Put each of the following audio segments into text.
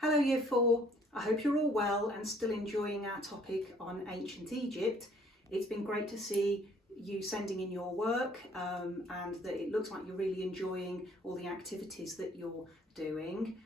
Hello Year 4, I hope you're all well and still enjoying our topic on ancient Egypt. It's been great to see you sending in your work and that it looks like you're really enjoying all the activities that you're doing.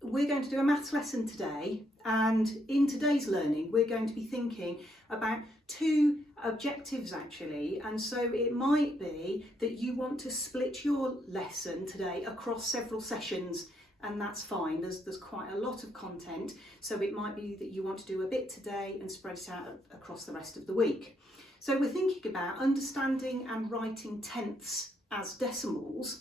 We're going to do a maths lesson today, and in today's learning we're going to be thinking about two objectives actually, and so it might be that you want to split your lesson today across several sessions, and that's fine. There's quite a lot of content, so it might be that you want to do a bit today and spread it out across the rest of the week. So we're thinking about understanding and writing tenths as decimals,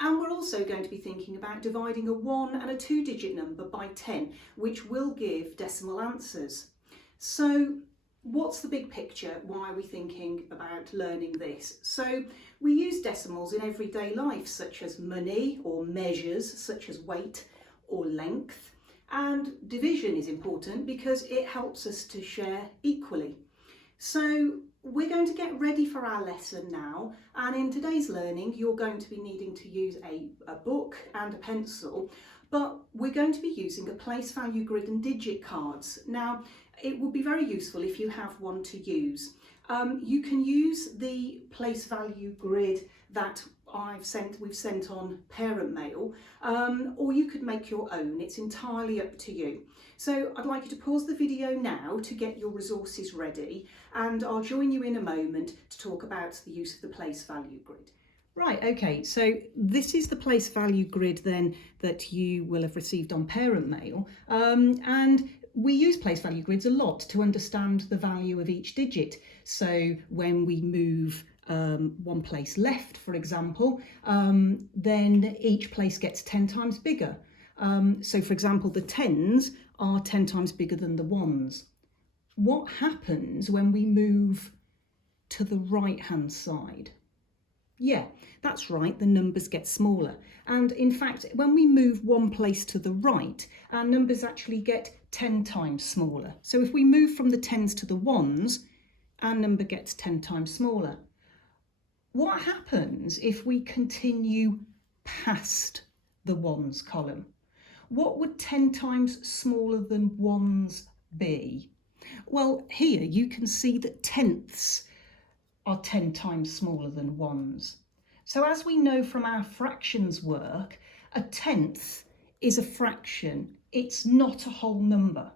and we're also going to be thinking about dividing a 1 and a 2-digit number by 10, which will give decimal answers. So what's the big picture? Why are we thinking about learning this? So we use decimals in everyday life, such as money, or measures such as weight or length. And division is important because it helps us to share equally. So we're going to get ready for our lesson now, and in today's learning you're going to be needing to use a book and a pencil, but we're going to be using a place value grid and digit cards. Now it would be very useful if you have one to use. You can use the place value grid that we've sent on parent mail, or you could make your own. It's entirely up to you. So I'd like you to pause the video now to get your resources ready, and I'll join you in a moment to talk about the use of the place value grid. Right, okay, so this is the place value grid then that you will have received on parent mail, and we use place value grids a lot to understand the value of each digit. So when we move one place left, for example, then each place gets 10 times bigger. So for example, the 10s are 10 times bigger than the 1s. What happens when we move to the right hand side? Yeah, that's right, the numbers get smaller. And in fact, when we move one place to the right, our numbers actually get 10 times smaller. So if we move from the 10s to the 1s, our number gets 10 times smaller. What happens if we continue past the 1s column? What would 10 times smaller than 1s be? Well, here you can see that tenths are 10 times smaller than 1s. So as we know from our fractions work, a tenth is a fraction. It's not a whole number.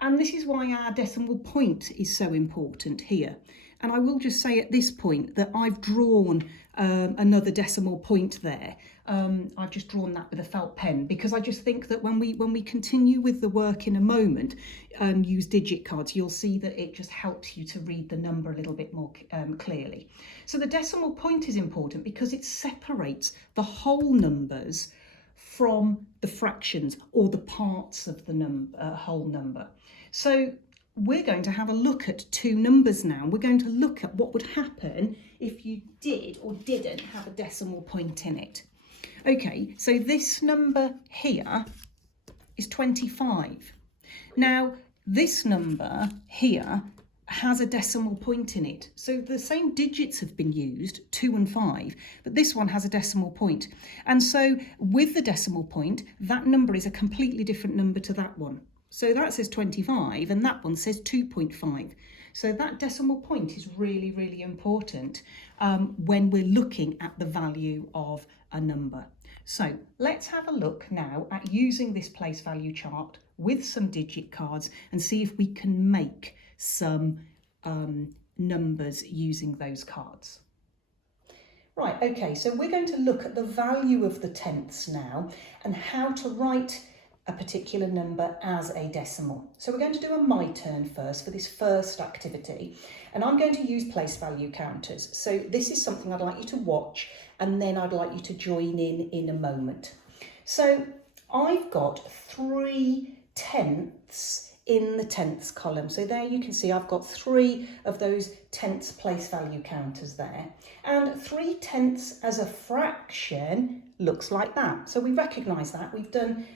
And this is why our decimal point is so important here. And I will just say at this point that I've drawn another decimal point there. I've just drawn that with a felt pen because I just think that when we continue with the work in a moment and use digit cards, you'll see that it just helps you to read the number a little bit more clearly. So the decimal point is important because it separates the whole numbers from the fractions or the parts of the whole number. So we're going to have a look at two numbers now. We're going to look at what would happen if you did or didn't have a decimal point in it. Okay, so this number here is 25. Now, this number here has a decimal point in it. So the same digits have been used, 2 and 5, but this one has a decimal point. And so with the decimal point, that number is a completely different number to that one. So that says 25 and that one says 2.5. So that decimal point is really, really important when we're looking at the value of a number. So let's have a look now at using this place value chart with some digit cards and see if we can make some numbers using those cards. Right, okay, so we're going to look at the value of the tenths now and how to write a particular number as a decimal. So we're going to do a my turn first for this first activity, and I'm going to use place value counters. So this is something I'd like you to watch, and then I'd like you to join in a moment. So I've got 3 tenths in the tenths column. So there you can see I've got 3 of those tenths place value counters there. And 3 tenths as a fraction looks like that. So we recognise that. We've done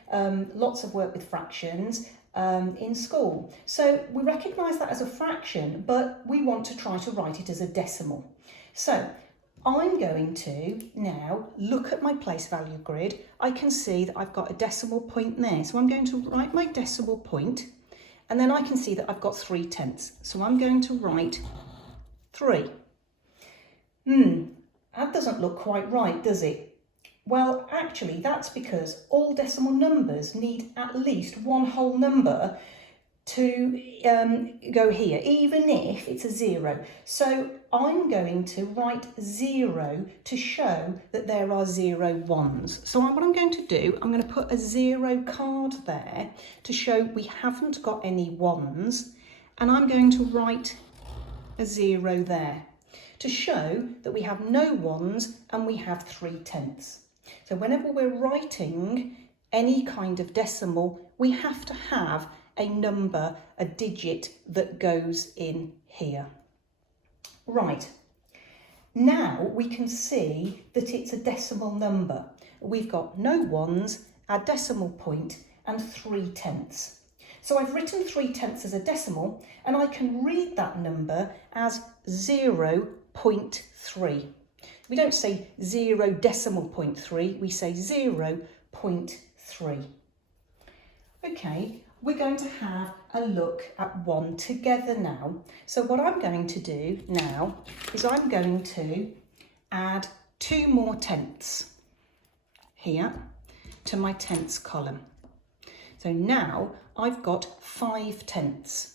lots of work with fractions in school. So we recognise that as a fraction, but we want to try to write it as a decimal. So I'm going to now look at my place value grid. I can see that I've got a decimal point there. So I'm going to write my decimal point, and then I can see that I've got 3/10. So I'm going to write 3. That doesn't look quite right, does it? Well, actually, that's because all decimal numbers need at least one whole number to go here, even if it's a 0. So I'm going to write 0 to show that there are 0 ones. So what I'm going to do, I'm going to put a 0 card there to show we haven't got any ones, and I'm going to write a 0 there to show that we have no ones and we have 3/10. So whenever we're writing any kind of decimal, we have to have a number, a digit that goes in here. Right, now we can see that it's a decimal number. We've got no ones, our decimal point, and 3/10. So I've written 3/10 as a decimal, and I can read that number as 0.3. We don't say 0.3, we say 0.3. Okay, we're going to have a look at 1 together now. So what I'm going to do now is I'm going to add 2 more tenths here to my tenths column. So now I've got 5/10.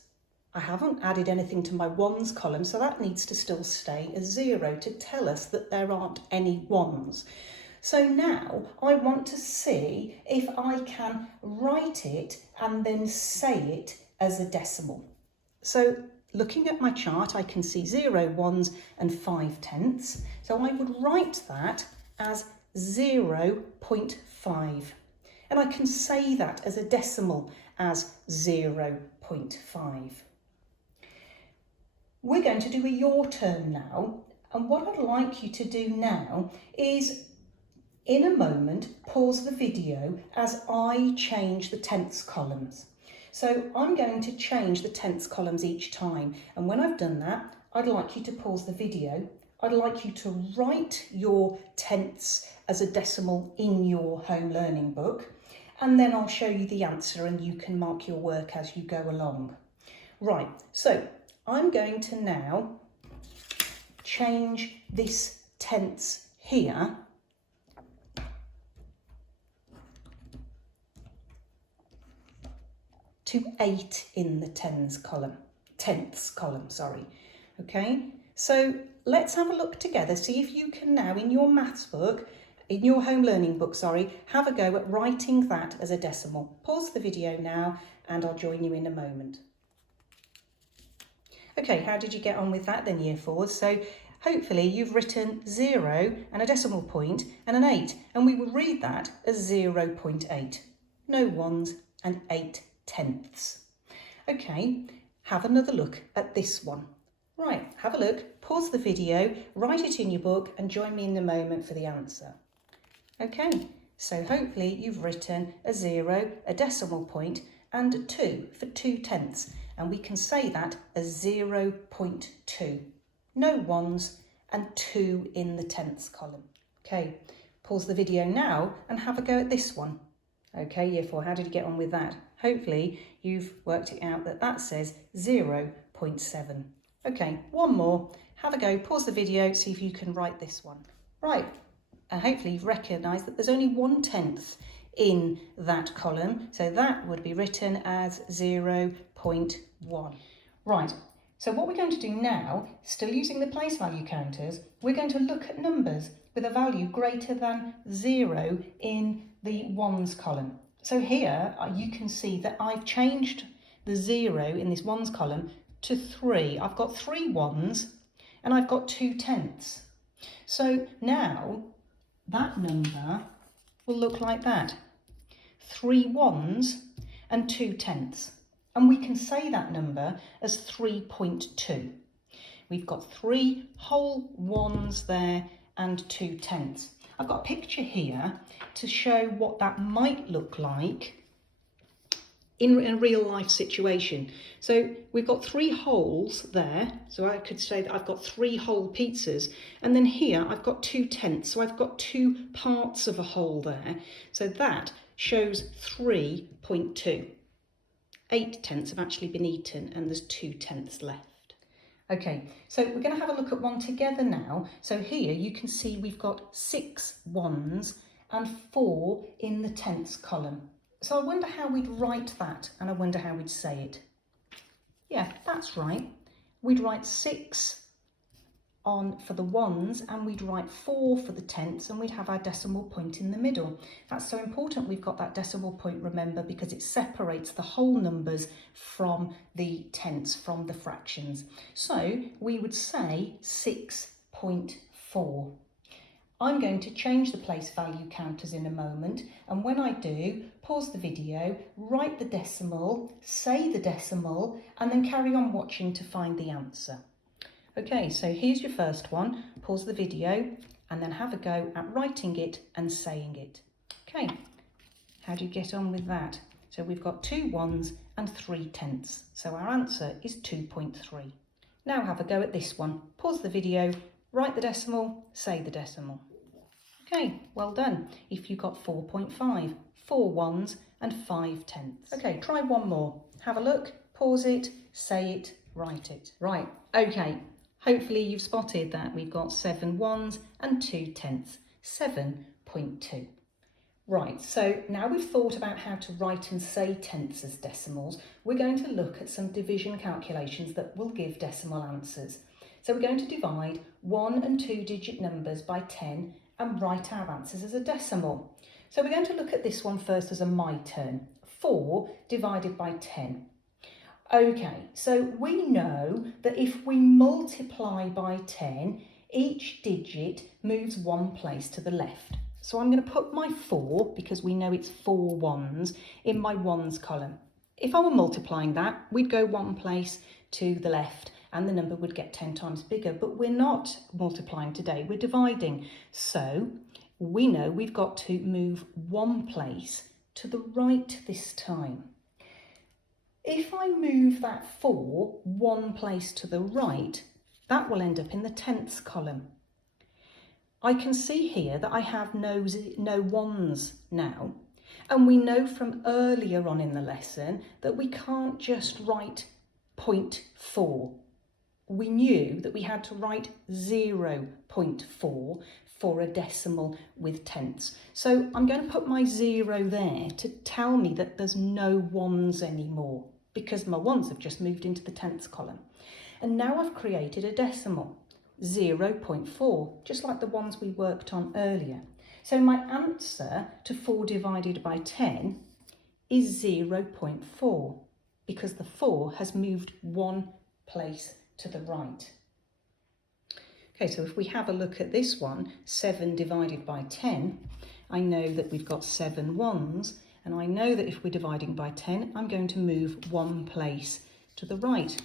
I haven't added anything to my ones column, so that needs to still stay as 0 to tell us that there aren't any ones. So now I want to see if I can write it and then say it as a decimal. So looking at my chart, I can see 0 ones and 5/10. So I would write that as 0.5. And I can say that as a decimal as 0.5. We're going to do a your turn now. And what I'd like you to do now is, in a moment, pause the video as I change the tenths columns. So I'm going to change the tenths columns each time. And when I've done that, I'd like you to pause the video. I'd like you to write your tenths as a decimal in your home learning book. And then I'll show you the answer and you can mark your work as you go along. Right, so I'm going to now change this tenths here to 8 in the tenths column, sorry. Okay, so let's have a look together, see if you can now in your maths book, in your home learning book, have a go at writing that as a decimal. Pause the video now and I'll join you in a moment. Okay, how did you get on with that then, Year 4? So hopefully you've written 0 and a decimal point and an 8, and we would read that as 0.8. No ones and 8/10. Okay, have another look at this one. Right, have a look, pause the video, write it in your book and join me in a moment for the answer. Okay, so hopefully you've written a 0, a decimal point and a 2 for 2/10, and we can say that as 0.2. No ones and 2 in the tenths column. Okay, pause the video now and have a go at this one. Okay, Year 4, how did you get on with that? Hopefully you've worked it out that that says 0.7. Okay, one more. Have a go, pause the video, see if you can write this one. Right, and hopefully you've recognised that there's only 1/10 in that column, so that would be written as 0.1. Right, so what we're going to do now, still using the place value counters, we're going to look at numbers with a value greater than 0 in the ones column. So here you can see that I've changed the 0 in this ones column to 3. I've got 3 ones and I've got 2/10. So now that number will look like that. 3 ones and 2/10. And we can say that number as 3.2. We've got 3 whole ones there and 2/10. I've got a picture here to show what that might look like in a real life situation. So we've got 3 holes there. So I could say that I've got 3 whole pizzas. And then here I've got 2/10. So I've got 2 parts of a hole there. So that shows 3.2. 8/10 have actually been eaten and there's 2/10 left. Okay, so we're going to have a look at one together now. So here you can see we've got 6 ones and 4 in the tenths column. So I wonder how we'd write that, and I wonder how we'd say it. Yeah, that's right. We'd write 6 on for the ones, and we'd write 4 for the tenths, and we'd have our decimal point in the middle. That's so important we've got that decimal point, remember, because it separates the whole numbers from the tenths, from the fractions. So we would say 6.4. I'm going to change the place value counters in a moment, and when I do, pause the video, write the decimal, say the decimal, and then carry on watching to find the answer. Okay, so here's your first one. Pause the video and then have a go at writing it and saying it. Okay, how do you get on with that? So we've got 2 ones and 3/10. So our answer is 2.3. Now have a go at this one. Pause the video, write the decimal, say the decimal. Okay, well done. If you got 4.5, 4 ones and 5/10. Okay, try one more. Have a look, pause it, say it, write it. Right, okay. Hopefully you've spotted that we've got 7 ones and 2/10, 7.2. Right, so now we've thought about how to write and say tenths as decimals, we're going to look at some division calculations that will give decimal answers. So we're going to divide 1 and 2 digit numbers by 10 and write our answers as a decimal. So we're going to look at this one first as a my turn. 4 divided by 10. Okay, so we know that if we multiply by 10, each digit moves 1 place to the left. So I'm going to put my 4, because we know it's 4 ones, in my ones column. If I were multiplying that, we'd go 1 place to the left and the number would get 10 times bigger, but we're not multiplying today, we're dividing. So we know we've got to move 1 place to the right this time. If I move that 4 1 place to the right, that will end up in the tenths column. I can see here that I have no ones now, and we know from earlier on in the lesson that we can't just write 0.4. We knew that we had to write 0.4 for a decimal with tenths. So I'm going to put my 0 there to tell me that there's no ones anymore, because my ones have just moved into the tenths column. And now I've created a decimal, 0.4, just like the ones we worked on earlier. So my answer to 4 divided by 10 is 0.4, because the 4 has moved 1 place to the right. Okay, so if we have a look at this one, 7 divided by 10, I know that we've got 7 ones, and I know that if we're dividing by 10, I'm going to move 1 place to the right.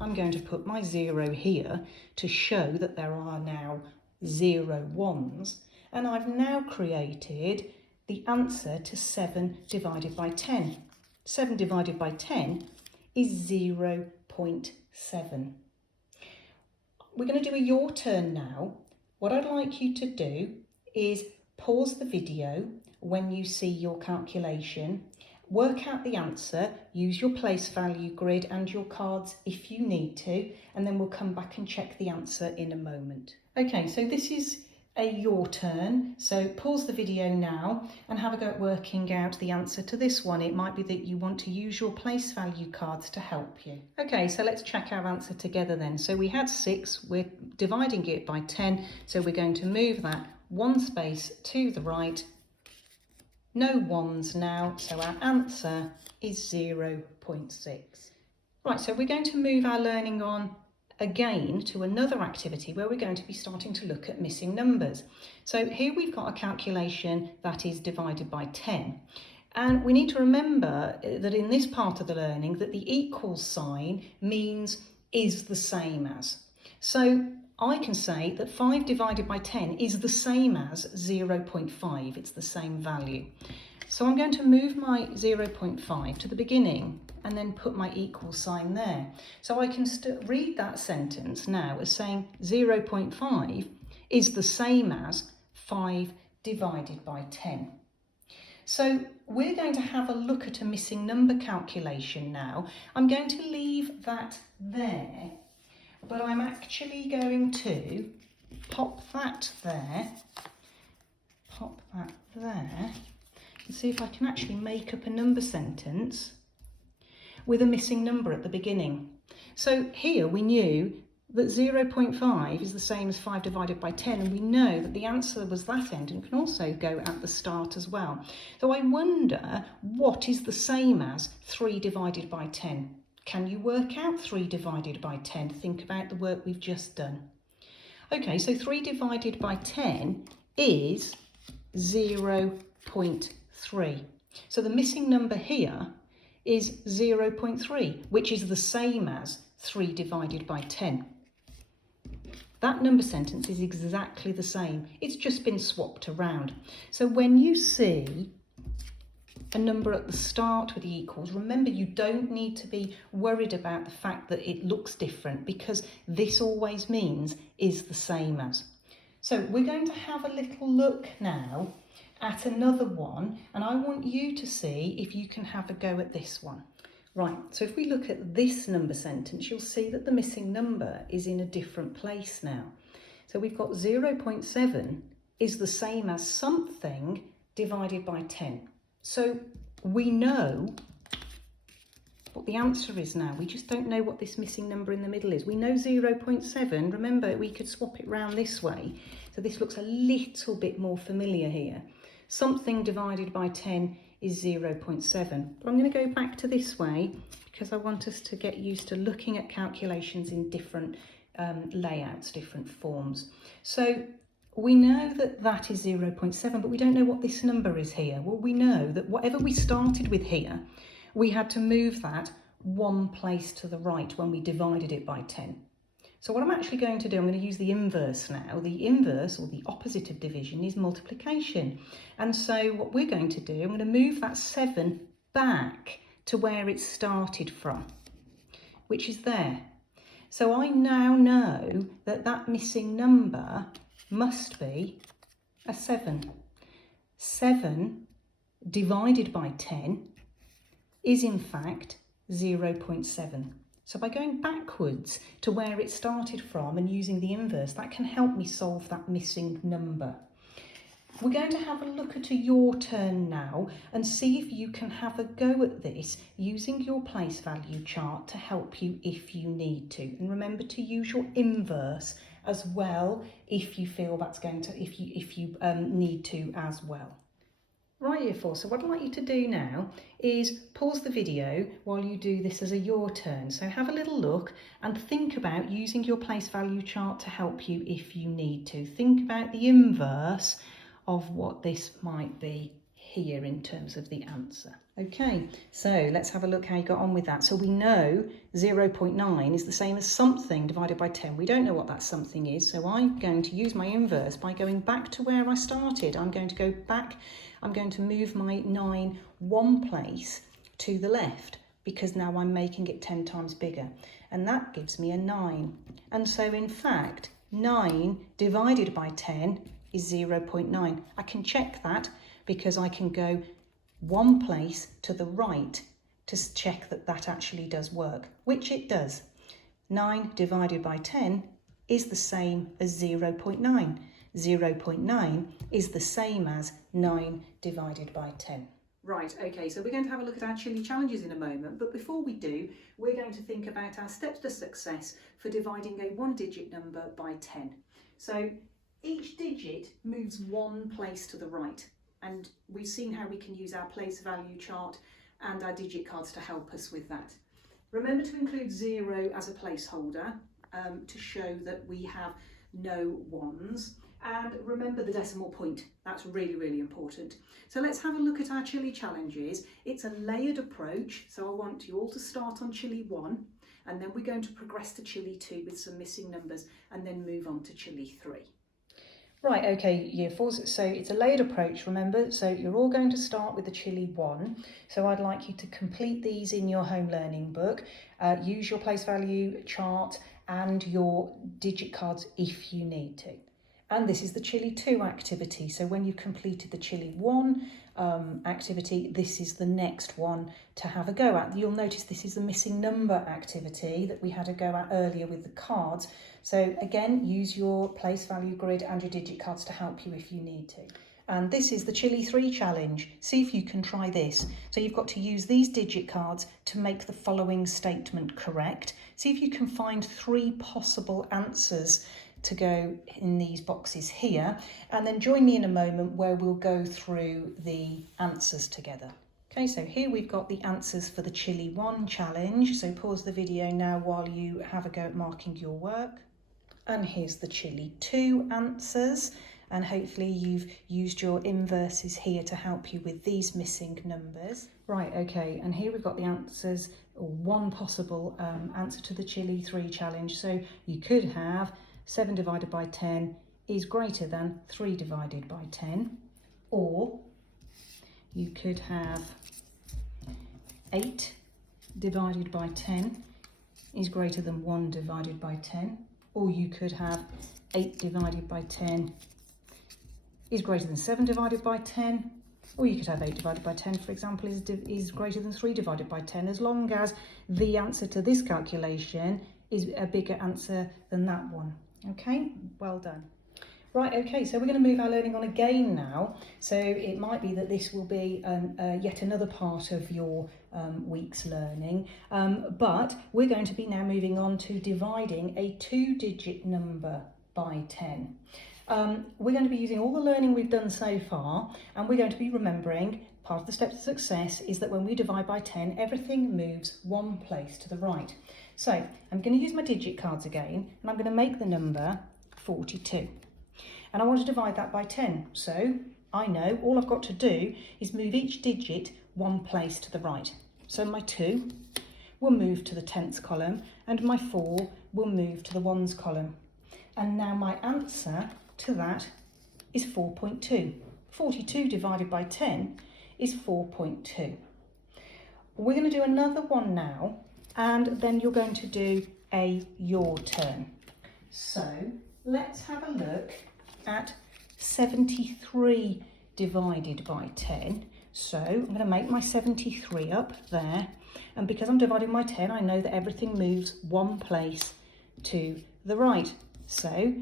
I'm going to put my 0 here to show that there are now 0 ones, and I've now created the answer to 7 divided by 10. 7 divided by 10 is 0.7. We're going to do a your turn now. What I'd like you to do is pause the video when you see your calculation, work out the answer, use your place value grid and your cards if you need to, and then we'll come back and check the answer in a moment. Okay, so this is a your turn, so pause the video now and have a go at working out the answer to this one. It might be that you want to use your place value cards to help you. Okay, so let's check our answer together then. So we had 6, we're dividing it by 10, so we're going to move that 1 space to the right. No ones now, so our answer is 0.6. Right, so we're going to move our learning on again to another activity where we're going to be starting to look at missing numbers. So here we've got a calculation that is divided by 10. And we need to remember that in this part of the learning that the equal sign means is the same as. So I can say that 5 divided by 10 is the same as 0.5. It's the same value. So I'm going to move my 0.5 to the beginning and then put my equal sign there. So I can read that sentence now as saying 0.5 is the same as 5 divided by 10. So we're going to have a look at a missing number calculation now. I'm going to leave that there, but I'm actually going to pop that there, and see if I can actually make up a number sentence with a missing number at the beginning. So here we knew that 0.5 is the same as 5 divided by 10, and we know that the answer was that end and can also go at the start as well. So I wonder what is the same as 3 divided by 10. Can you work out 3 divided by 10? Think about the work we've just done. Okay, so 3 divided by 10 is 0.3. So the missing number here is 0.3, which is the same as 3 divided by 10. That number sentence is exactly the same. It's just been swapped around. So when you see a number at the start with the equals, remember you don't need to be worried about the fact that it looks different, because this always means is the same as. So we're going to have a little look now at another one, and I want you to see if you can have a go at this one. Right, so if we look at this number sentence, you'll see that the missing number is in a different place now. So we've got 0.7 is the same as something divided by 10. So we know what the answer is now. We just don't know what this missing number in the middle is. We know 0.7. Remember, we could swap it round this way. So this looks a little bit more familiar here. Something divided by 10 is 0.7. But I'm going to go back to this way because I want us to get used to looking at calculations in different layouts, different forms. So we know that that is 0.7, but we don't know what this number is here. Well, we know that whatever we started with here, we had to move that one place to the right when we divided it by 10. So what I'm actually going to do, I'm going to use the inverse now. The inverse, or the opposite of division, is multiplication. And so what we're going to do, I'm going to move that 7 back to where it started from, which is there. So I now know that that missing number must be a 7. 7 divided by 10 is in fact 0.7. So by going backwards to where it started from and using the inverse, that can help me solve that missing number. We're going to have a look at a your turn now and see if you can have a go at this using your place value chart to help you if you need to. And remember to use your inverse as well if you feel that's going to, if you need to as well. Right, Year 4, so what I'd like you to do now is pause the video while you do this as a your turn. So have a little look and think about using your place value chart to help you if you need to. Think about the inverse of what this might be here in terms of the answer. Okay, so let's have a look how you got on with that. So we know 0.9 is the same as something divided by 10. We don't know what that something is, so I'm going to use my inverse by going back to where I started. I'm going to go back, I'm going to move my 9 one place to the left because now I'm making it 10 times bigger. And that gives me a 9. And so in fact, 9 divided by 10 is 0.9. I can check that because I can go one place to the right to check that that actually does work, which it does. 9 divided by 10 is the same as 0.9. 0.9 is the same as 9 divided by 10. Right, okay, so we're going to have a look at our Chili challenges in a moment, but before we do, we're going to think about our steps to success for dividing a one-digit number by 10. So each digit moves one place to the right, and we've seen how we can use our place value chart and our digit cards to help us with that. Remember to include 0 as a placeholder to show that we have no ones. And remember the decimal point, that's really, really important. So let's have a look at our Chili challenges. It's a layered approach, so I want you all to start on Chili 1, and then we're going to progress to Chili 2 with some missing numbers, and then move on to Chili 3. Right, okay, year fours, so it's a layered approach, remember, so you're all going to start with the Chile 1, so I'd like you to complete these in your home learning book, use your place value chart and your digit cards if you need to. And this is the Chile 2 activity, so when you've completed the Chile 1 activity, this is the next one to have a go at. You'll notice this is the missing number activity that we had a go at earlier with the cards. So again, use your place value grid and your digit cards to help you if you need to. And this is the Chile 3 challenge. See if you can try this. So you've got to use these digit cards to make the following statement correct. See if you can find 3 possible answers to go in these boxes here, and then join me in a moment where we'll go through the answers together. Okay, so here we've got the answers for the Chile 1 challenge, so pause the video now while you have a go at marking your work. And here's the Chile 2 answers, and hopefully you've used your inverses here to help you with these missing numbers. Right, okay, and here we've got the answers, or one possible answer to the Chile 3 challenge. So you could have 7 divided by 10 is greater than 3 divided by 10, or you could have 8 divided by 10 is greater than 1 divided by 10, or you could have 8 divided by 10 is greater than 7 divided by 10, or you could have 8 divided by 10, for example, is greater than 3 divided by 10, as long as the answer to this calculation is a bigger answer than that one. Okay, well done. Right, okay, so we're going to move our learning on again now. So it might be that this will be yet another part of your week's learning, but we're going to be now moving on to dividing a 2-digit number by 10. We're going to be using all the learning we've done so far, and we're going to be remembering part of the steps to success is that when we divide by 10, everything moves one place to the right. So I'm going to use my digit cards again, and I'm going to make the number 42. And I want to divide that by 10. So I know all I've got to do is move each digit one place to the right. So my 2 will move to the tens column, and my 4 will move to the ones column. And now my answer to that is 4.2. 42 divided by 10 is 4.2. We're going to do another one now, and then you're going to do your turn. So let's have a look at 73 divided by 10. So I'm going to make my 73 up there, and because I'm dividing by 10, I know that everything moves one place to the right. So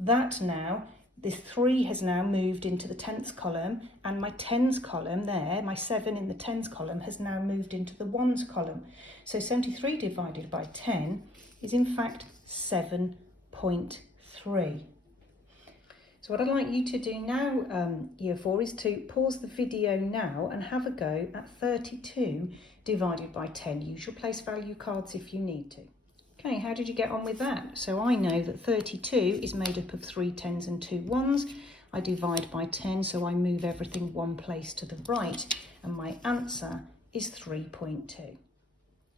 that now, this 3 has now moved into the tens column, and my tens column there, my 7 in the tens column, has now moved into the ones column. So 73 divided by 10 is in fact 7.3. So what I'd like you to do now, year 4, is to pause the video now and have a go at 32 divided by 10. Use your place value cards if you need to. Okay, how did you get on with that? So I know that 32 is made up of 3 tens and 2 ones. I divide by 10, so I move everything one place to the right, and my answer is 3.2.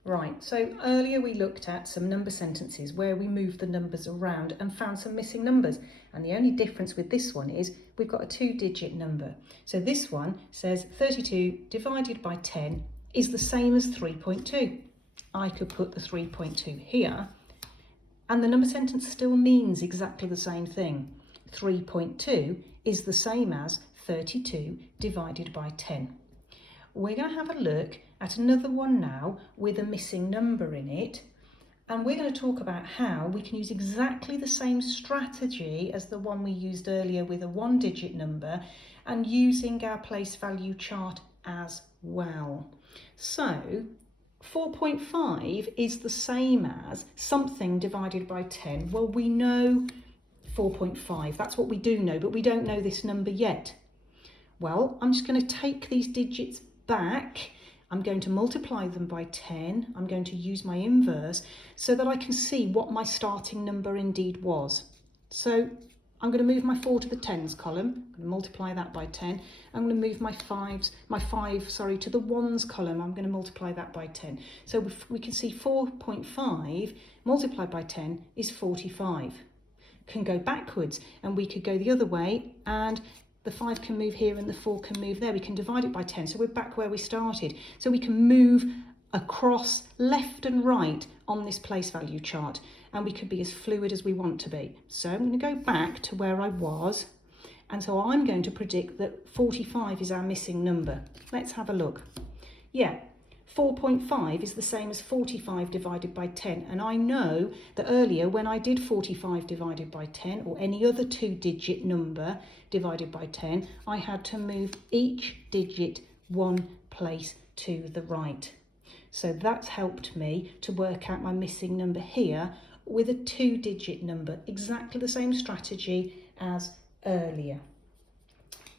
Right, so earlier we looked at some number sentences where we moved the numbers around and found some missing numbers. And the only difference with this one is we've got a 2-digit number. So this one says 32 divided by 10 is the same as 3.2. I could put the 3.2 here, and the number sentence still means exactly the same thing. 3.2 is the same as 32 divided by 10. We're going to have a look at another one now with a missing number in it, and we're going to talk about how we can use exactly the same strategy as the one we used earlier with a 1-digit number, and using our place value chart as well. So 4.5 is the same as something divided by 10. Well, we know 4.5, that's what we do know, but we don't know this number yet. Well, I'm just going to take these digits back. I'm going to multiply them by 10. I'm going to use my inverse so that I can see what my starting number indeed was. So I'm going to move my 4 to the tens column. I'm going to multiply that by 10. I'm going to move my 5 to the ones column. I'm going to multiply that by 10. So we can see 4.5 multiplied by 10 is 45. can go backwards, and we could go the other way, and the 5 can move here and the 4 can move there. We can divide it by 10, so we're back where we started. So we can move across left and right on this place value chart, and we could be as fluid as we want to be. So I'm going to go back to where I was, and so I'm going to predict that 45 is our missing number. Let's have a look. Yeah, 4.5 is the same as 45 divided by 10, and I know that earlier when I did 45 divided by 10 or any other 2-digit number divided by 10, I had to move each digit 1 place to the right. So that's helped me to work out my missing number here with a 2-digit number, exactly the same strategy as earlier.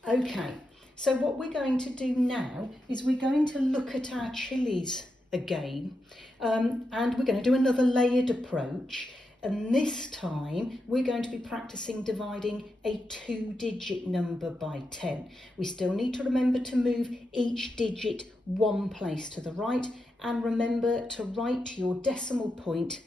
Okay. So what we're going to do now is we're going to look at our chilies again, and we're going to do another layered approach, and this time we're going to be practicing dividing a 2-digit number by 10. We still need to remember to move each digit 1 place to the right, and remember to write your decimal point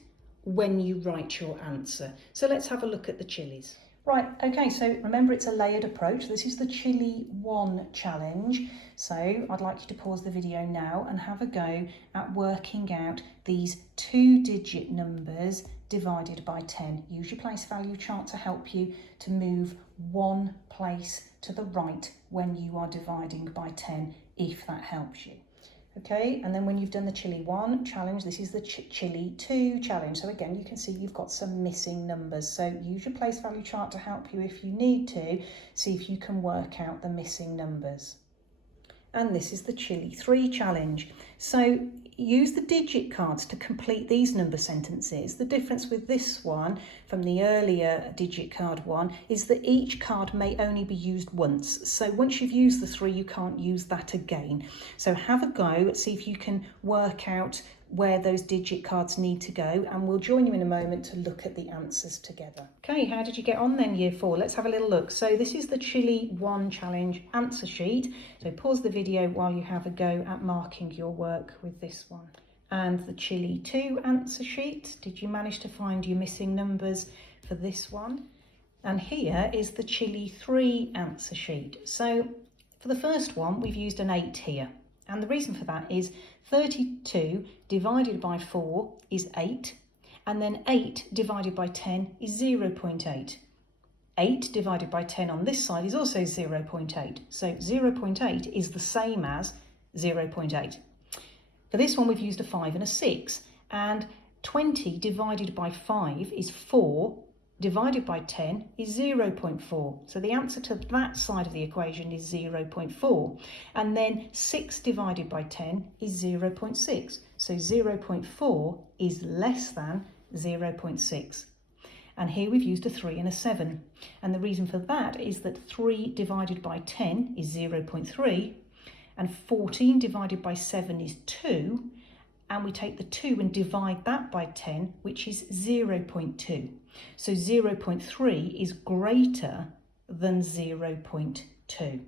when you write your answer. So let's have a look at the chilies. Right, okay, so remember it's a layered approach. This is the Chili 1 challenge. So I'd like you to pause the video now and have a go at working out these 2-digit numbers divided by 10. Use your place value chart to help you to move 1 place to the right when you are dividing by 10, if that helps you. Okay, and then when you've done the Chili 1 challenge, this is the Chili 2 challenge. So again, you can see you've got some missing numbers. So use your place value chart to help you if you need to, see if you can work out the missing numbers. And this is the Chili 3 challenge. So use the digit cards to complete these number sentences. The difference with this one from the earlier digit card one is that each card may only be used once. So once you've used the 3, you can't use that again. So have a go, see if you can work out where those digit cards need to go, and we'll join you in a moment to look at the answers together. Okay, how did you get on then, Year 4? Let's have a little look. So this is the Chili 1 challenge answer sheet. So pause the video while you have a go at marking your work with this one. And the Chili 2 answer sheet. Did you manage to find your missing numbers for this one? And here is the Chili 3 answer sheet. So for the first one, we've used an 8 here. And the reason for that is 32 divided by 4 is 8, and then 8 divided by 10 is 0.8. 8 divided by 10 on this side is also 0.8. So 0.8 is the same as 0.8. For this one, we've used a 5 and a 6, and 20 divided by 5 is 4, divided by 10 is 0.4. So the answer to that side of the equation is 0.4. And then 6 divided by 10 is 0.6. So 0.4 is less than 0.6. And here we've used a 3 and a 7. And the reason for that is that 3 divided by 10 is 0.3, and 14 divided by 7 is 2, and we take the 2 and divide that by 10, which is 0.2. So 0.3 is greater than 0.2.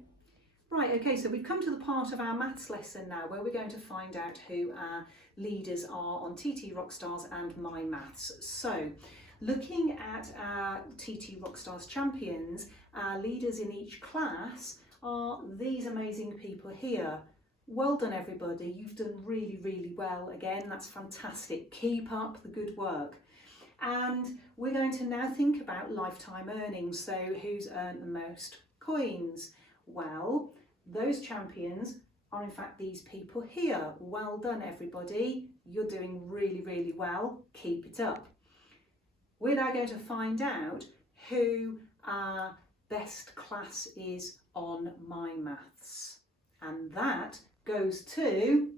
Right, okay, so we've come to the part of our maths lesson now where we're going to find out who our leaders are on TT Rockstars and My Maths. So, looking at our TT Rockstars champions, our leaders in each class are these amazing people here. Well done everybody, you've done really, really well. Again, that's fantastic. Keep up the good work. And we're going to now think about lifetime earnings. So who's earned the most coins? Well, those champions are in fact these people here. Well done everybody, you're doing really, really well. Keep it up. We're now going to find out who our best class is on My Maths. And that goes to,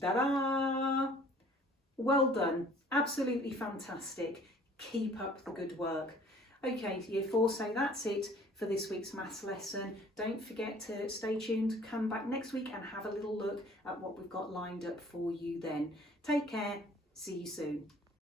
ta-da! Well done, absolutely fantastic. Keep up the good work. Okay, Year 4, so that's it for this week's maths lesson. Don't forget to stay tuned, come back next week and have a little look at what we've got lined up for you then. Take care, see you soon.